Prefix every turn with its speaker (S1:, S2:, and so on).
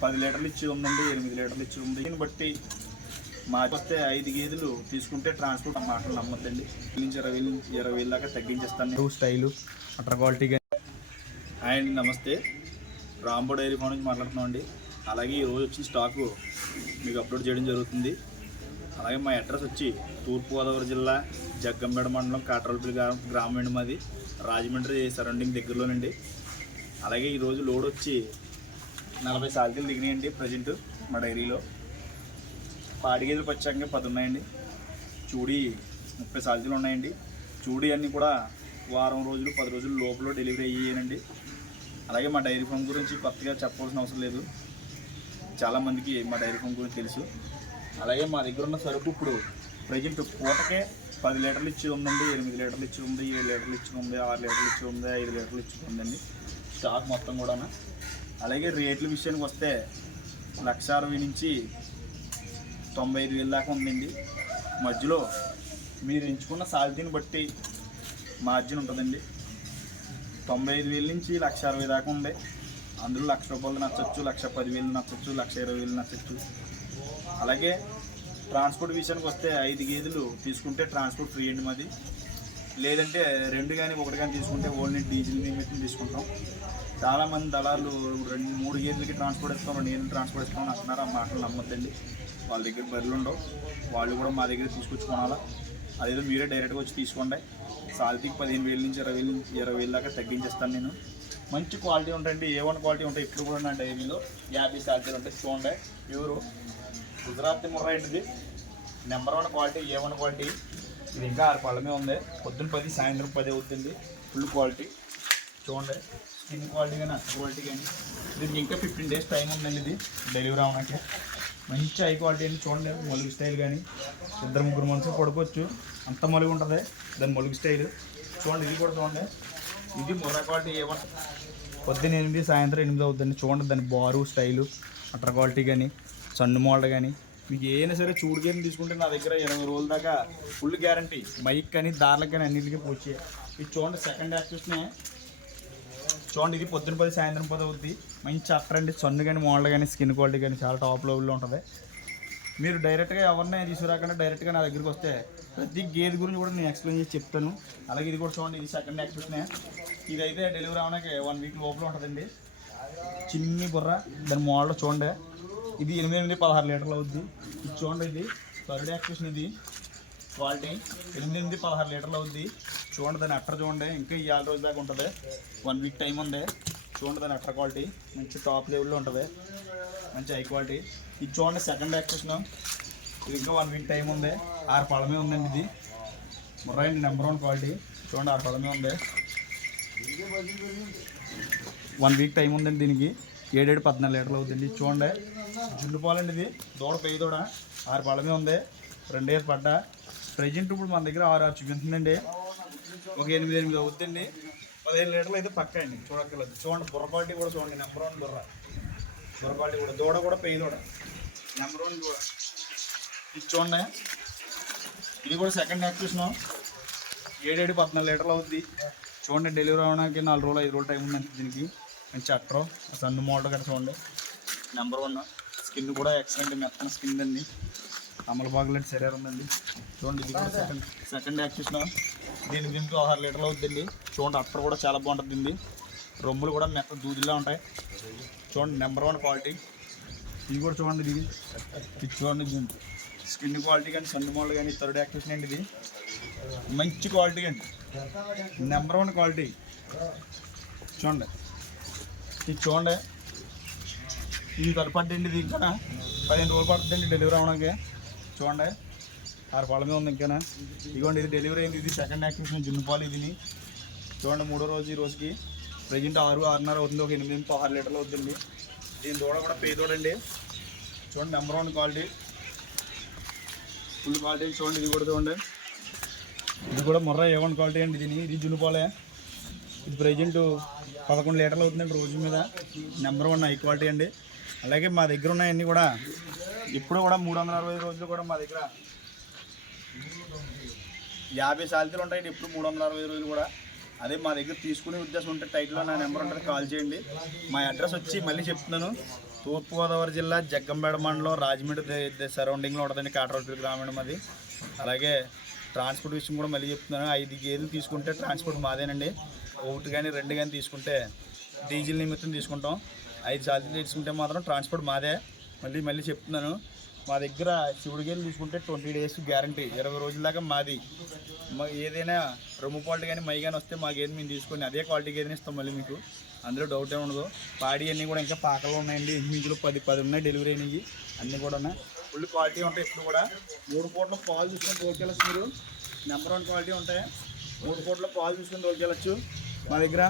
S1: పది లీటర్లు ఇచ్చి ఉందండి ఎనిమిది లీటర్లు ఇచ్చి ఉంది. దీన్ని బట్టి మాకు వస్తే ఐదు గేదెలు తీసుకుంటే ట్రాన్స్పోర్ట్ మాటలు నమ్మద్దండి. నుంచి ఇరవై వేలు ఇరవై వేలు దాకా తగ్గించేస్తాను స్టైలు అటర్ క్వాలిటీగా అండ్ నమస్తే. రాంబో డైరీ ఫామ్ నుంచి మాట్లాడుతున్నాం అండి అలాగే ఈరోజు వచ్చిన స్టాకు మీకు అప్లోడ్ చేయడం జరుగుతుంది. అలాగే మా అడ్రస్ వచ్చి తూర్పుగోదావరి జిల్లా జగ్గంపేట మండలం కాట్రల్పల్లి గ్రామం గ్రామం అండి మాది. రాజమండ్రి సరౌండింగ్ దగ్గరలోనండి. అలాగే ఈరోజు లోడ్ వచ్చి నలభై సాల్తీలు దిగినాయండి ప్రజెంట్ మా డైరీలో. పాడి గేదెలు వచ్చాక పది ఉన్నాయండి చూడి ముప్పై సాల్తీలు ఉన్నాయండి. చూడి అన్నీ కూడా వారం రోజులు పది రోజుల లోపల డెలివరీ అయ్యానండి అలాగే మా డైరీ ఫామ్ గురించి కొత్తగా చెప్పవలసిన అవసరం లేదు. చాలామందికి మా డైరీ ఫామ్ గురించి తెలుసు. అలాగే మా దగ్గర ఉన్న సరుకు ఇప్పుడు ప్రజెంట్ పూటకే పది లీటర్లు ఇచ్చి ఉందండి ఎనిమిది లీటర్లు ఇచ్చి ఉంది ఏడు లీటర్లు ఇచ్చి ఉంది ఆరు లీటర్లు ఇచ్చి ఉంది ఐదు లీటర్లు ఇచ్చి ఉందండి. స్టాక్ మొత్తం కూడా అలాగే రేట్ల విషయానికి వస్తే లక్ష అరవై నుంచి తొంభై ఐదు వేల దాకా ఉందండి. మధ్యలో మీరు ఎంచుకున్న సాల్తీని బట్టి మార్జిన్ ఉంటుందండి. తొంభై ఐదు వేల నుంచి లక్ష అరవై దాకా ఉంది. అందులో లక్ష రూపాయలు నచ్చచ్చు లక్ష పదివేలు నచ్చచ్చు లక్ష ఇరవై వేలు నచ్చచ్చు. అలాగే ట్రాన్స్పోర్ట్ విషయానికి వస్తే ఐదు గేదెలు తీసుకుంటే ట్రాన్స్పోర్ట్ ఫ్రీ అండి మాది. లేదంటే రెండు కానీ ఒకటి కానీ తీసుకుంటే ఓన్లీ డీజిల్ నిమిత్తం తీసుకుంటాం. చాలామంది దళాలు రెండు మూడు గేదెలకి ట్రాన్స్పోర్ట్ ఇస్తాం రెండు గేదెలు ట్రాన్స్పోర్ట్ ఇస్తామని అంటున్నారు. ఆ మాటలు నమ్మద్దండి. వాళ్ళ దగ్గర బర్రెలు ఉండవు. వాళ్ళు కూడా మా దగ్గర తీసుకొచ్చి కొనాలా? అదేదో మీరే డైరెక్ట్గా వచ్చి తీసుకోండి. సాల్తీకి పదిహేను వేల నుంచి ఇరవై వేలు ఇరవై వేలు దాకా తగ్గించేస్తాను నేను. మంచి క్వాలిటీ ఉంటాయండి ఏ వన్ క్వాలిటీ ఉంటాయి ఇప్పుడు కూడా నా డైరీలో యాభై సాల్తీలు ఉంటాయి చూడండి. ప్యూరు గుజరాత్ ముర్రా ఏంటిది? Number one quality A one quality. ఇది ఇంకా ఆరు పళ్ళమే ఉంది. పొద్దున్న పది సాయంత్రం పది అవుతుంది ఫుల్ క్వాలిటీ చూడండి. స్కిన్ క్వాలిటీ కానీ అచ్చ క్వాలిటీ కానీ. దీనికి ఇంకా ఫిఫ్టీన్ డేస్ టైం ఉందండి ఇది. డెలివరీ అవడానికి మంచి హై క్వాలిటీ అండి చూడండి. మొలుగు స్టైల్ కానీ. ఇద్దరు ముగ్గురు మనుషులు పడుకోవచ్చు. అంత మొలుగు ఉంటుంది. దాని మొలుగు స్టైల్ చూడండి ఇది కూడా చూడండి. ఇది ముర్రా క్వాలిటీ ఏమంటే పొద్దున్న ఎనిమిది సాయంత్రం ఎనిమిది అవుతుంది చూడండి దాని బారు స్టైలు అటర్ క్వాలిటీ కానీ సన్ను మోడల్ కానీ. మీకు ఏదైనా సరే చూడు గేమ్ తీసుకుంటే నా దగ్గర ఇరవై రోజుల దాకా ఫుల్ గ్యారంటీ మైక్ కానీ దార్లకు కానీ అన్నింటికి పూచి ఇది చూడండి సెకండ్ యాక్సెస్నే చూడండి ఇది పొద్దున పది సాయంత్రం పది అవుద్ది. మంచి అట్టర్ అండి. సన్ను కానీ మోడల్ కానీ స్కిన్ క్వాలిటీ కానీ చాలా టాప్ లెవెల్లో ఉంటుంది. మీరు డైరెక్ట్గా ఎవరినైనా తీసుకురాకుండా డైరెక్ట్గా నా దగ్గరికి వస్తే ప్రతి గేదె గురించి కూడా నేను ఎక్స్ప్లెయిన్ చేసి చెప్తాను. అలాగే ఇది కూడా చూడండి ఇది సెకండ్ ఎక్స్ప్రెషనే ఇదైతే డెలివరీ అవడానికి వన్ వీక్ లోపల ఉంటుందండి. చిన్ని బుర్ర దాని మోడల్ చూడండి. ఇది ఎనిమిది ఎనిమిది పదహారు లీటర్లు అవుద్ది. ఇది చూడండి ఇది థర్డ్ ఎక్స్ప్రెషన్ ఇది. క్వాలిటీ. ఎనిమిది ఎనిమిది పదహారు లీటర్లు అవుద్ది. చూడండి దాని అట్టర్ చూడండి. ఇంకా ఈ ఆరు రోజు దాకా ఉంటుంది. వన్ వీక్ టైం ఉంది. చూడండి దాని అట్టర్ క్వాలిటీ మంచి టాప్ లెవెల్లో ఉంటుంది. మంచి హై క్వాలిటీ ఇది చూడండి సెకండ్ యాక్సెషన్ ఇది ఇంకా వన్ వీక్ టైం ఉంది. ఆరు పడమే ఉందండి ఇది. ముర్రాయి నెంబర్ వన్ క్వాలిటీ చూడండి ఆరు పడమే ఉంది. వన్ వీక్ టైం ఉందండి దీనికి. ఏడేడు పద్నాలుగు లీటర్లు అవుతుంది చూడండి. జుల్లు పాలండి ఇది. దూడ పెయ్యి దూడ. ఆరు పళ్ళమే ఉంది. రెండేసి పడ్డ. ప్రజెంట్ ఇప్పుడు మన దగ్గర ఆరు ఆరు చూపించండి ఒక ఎనిమిది ఎనిమిది అవుతుందండి పదిహేను లీటర్లు అయితే పక్క అండి. చూడక్కర్లేదు. చూడండి బుర్రపాటి కూడా చూడండి. నెంబర్ వన్ బుర్ర. బుర్రపాటి కూడా. దూడ కూడా పెయ్యి దూడ. నెంబర్ వన్ కూడా ఇది చూడండి. ఇది కూడా సెకండ్ యాక్టివేషన్ ఏడేడు పద్నాలుగు లీటర్లు అవుద్ది. చూడండి డెలివరీ అవడానికి నాలుగు రోజులు ఐదు రోజులు టైం ఉందండి దీనికి. మంచి అట్రో సన్ను మోడల్ కదా చూడండి. నెంబర్ వన్ స్కిన్ కూడా ఎక్సలెంట్ మెత్తన స్కిన్ అండి. అమలు బాగులంటే శరీరం ఉందండి. చూడండి ఇది కూడా సెకండ్ సెకండ్ యాక్టివేషన్ దీనికి దీనికి ఆరు లీటర్లు అవుతుందండి చూడండి అట్టర్ కూడా చాలా బాగుంటుంది దీన్ని రొమ్ములు కూడా మెత్త దూదిలా ఉంటాయి. చూడండి నెంబర్ వన్ క్వాలిటీ ఇది కూడా చూడండి ఇది. ఇది చూడండి దీని స్కిన్ క్వాలిటీ కానీ సన్ను మోడల్ కానీ థర్డ్ యాక్టివేషన్ అండి ఇది. మంచి క్వాలిటీ అండి. నెంబర్ వన్ క్వాలిటీ చూడండి. ఇది చూడండి. ఇది తలపడ్డండి ఇది ఇంకా పదిహేను రోజులు పడుతుందండి డెలివరీ అవడానికి చూడండి. ఆరు పాల మీద ఉంది ఇంకా ఇదిగోండి ఇది డెలివరీ అయింది. ఇది సెకండ్ యాక్టివేషన్ జిన్ను పాలు ఇది చూడండి మూడో రోజు ఈ రోజుకి ప్రజెంట్ ఆరు ఆరున్నర అవుతుంది. ఒక ఎనిమిది ఎనిమిది ఆరు లీటర్లు అవుతుంది. దీని దూడ కూడా పే దూడండి చూడండి number one quality full quality చూడండి ఇది కూడా చూడండి. ఇది కూడా మొర్ర ఏ వన్ క్వాలిటీ అండి దీని ఇది జునుపాలే ఇది ప్రజెంట్ పదకొండు లీటర్లు అవుతుందండి రోజు మీద. నెంబర్ వన్ హై క్వాలిటీ అండి. అలాగే మా దగ్గర ఉన్నాయన్నీ కూడా. ఇప్పుడు కూడా మూడు వందల అరవై రోజులు కూడా మా దగ్గర యాభై సాలితీలు ఉంటాయండి ఇప్పుడు మూడు వందల అరవై రోజులు కూడా. అదే మా దగ్గర తీసుకునే ఉద్దేశం ఉంటే టైట్లో నా నెంబర్ ఉంటుంది కాల్ చేయండి. మా అడ్రస్ వచ్చి మళ్ళీ చెప్తున్నాను. తూర్పుగోదావరి జిల్లా జగ్గంపేట మండలం రాజమండ్రి సరౌండింగ్లో ఉంటుందండి కాటరోజు గ్రామీణం అది. అలాగే ట్రాన్స్పోర్ట్ విషయం కూడా మళ్ళీ చెప్తున్నాను. ఐదు గేదెలు తీసుకుంటే ట్రాన్స్పోర్ట్ మాదేనండి. ఒకటి కానీ రెండు కానీ తీసుకుంటే డీజిల్ నిమిత్తం తీసుకుంటాం. ఐదు సార్లు తీసుకుంటే మాత్రం ట్రాన్స్పోర్ట్ మాదే. మళ్ళీ మళ్ళీ చెప్తున్నాను మా దగ్గర శివుడి తీసుకుంటే ట్వంటీ డేస్ గ్యారంటీ ఇరవై రోజుల దాకా మాది. మా ఏదైనా రొమ్ము క్వాలిటీ కానీ మై కానీ వస్తే మాకేది మేము తీసుకొని అదే క్వాలిటీ ఏదైనా ఇస్తాం మళ్ళీ మీకు. అందులో డౌట్ ఏమి ఉండదు. పాడి అన్నీ కూడా ఇంకా పాకలు ఉన్నాయండి. ఇంచులు పది పది ఉన్నాయి డెలివరీ అయినవి అన్నీ కూడా ఉన్నాయి. ఫుల్ క్వాలిటీ ఉంటాయి ఇప్పుడు కూడా. మూడు కోట్ల పాలు చూసుకొని తోలుకెళ్ళచ్చు మీరు. నెంబర్ వన్ క్వాలిటీ ఉంటాయి. మూడు కోట్ల పాలు చూసుకొని తోలుకెళ్ళచ్చు మా దగ్గర.